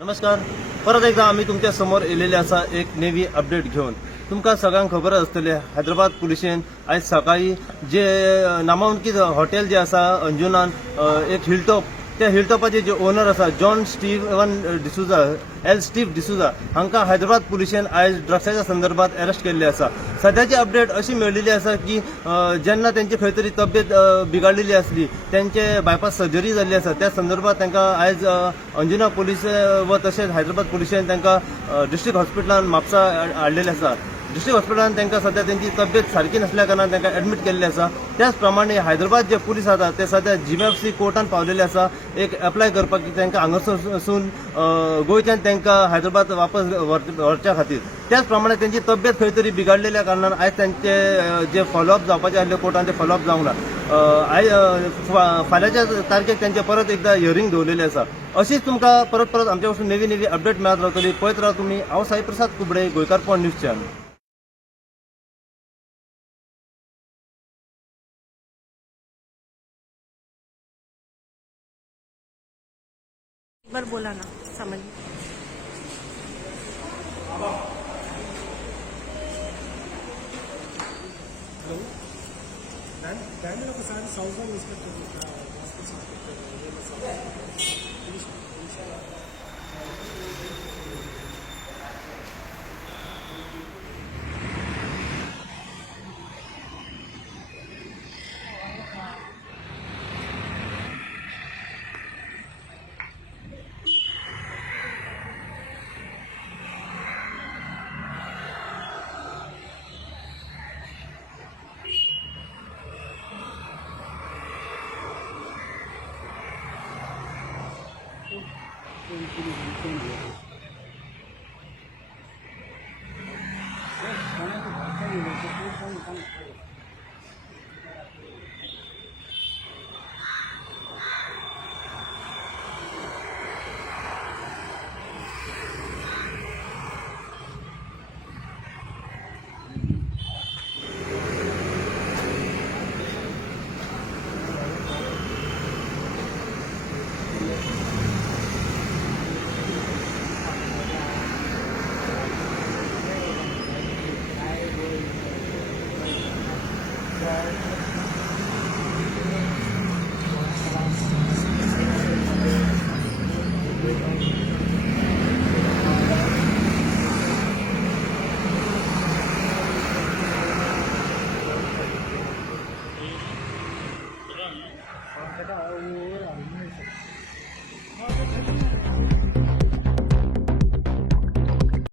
नमस्कार. परत एकदा आम्ही तुमच्या समोर येलेले असा एक नेवी अपडेट घेऊन. तुमका सगळ्यांक खबर असतले हैदराबाद पुलिसेन आज सकाळी जे नामांकित हॉटेल जे असा अंजुनान एक हिलटॉप, त्या हिलटॉपाचे जे ओनर असा जॉन स्टीव डिसूजा हांका हैदराबाद पुलिसेन आज ड्रग्साच्या संदर्भात अरेस्ट केल्ले असा. सध्याची अपडेट अशी मेळिल्ली असा की जेन्ना त्यांची खंय तरी तब्येत बिगाडलेली असली, त्यांचे बायपास सर्जरी जाल्ली असा, त्या संदर्भात तांकां आज अंजुना पुलीस व तशेंच हैदराबाद पुलिसेन तांकां डिस्ट्रिक्ट हॉस्पिटलान म्हापसा हाडलेले असा. डिस्ट्रिक्ट हॉस्पिटलान तांकां सध्या त्यांची तब्येत सारखी नसल्या कारणान तांकां एडमिट केल्ले असा. त्याच प्रमाणे हैदराबाद जे पुलीस आसा ते सध्या GMFC कोर्टान पावलेले असा एक अप्लाय करपाक तांकां हांगासून गोंयच्यान तांकां हैदराबाद वापस व्हरच्या खातीर. त्याच प्रमाणे त्यांची तब्येत खंय तरी बिगाडलेल्या कारणान आज त्यांचे जे फॉलोअप जावपाचे आसले कोर्टान ते फॉलोअप जावंक ना. आयज फाल्यांच्या तारखेक त्यांचे परत एकदा हियरिंग दवरलेली असा. अशीच तुमकां परत आमच्या पासून नवी अपडेट मेळत रावतली. पळयत राव तुमी. हांव साई प्रसाद कुबडे, गोंयकार पॉइंट न्यूज चॅनल. एक बार बोला ना, समझ कैमरे के साथ साउथ इंस्पेक्टर Right.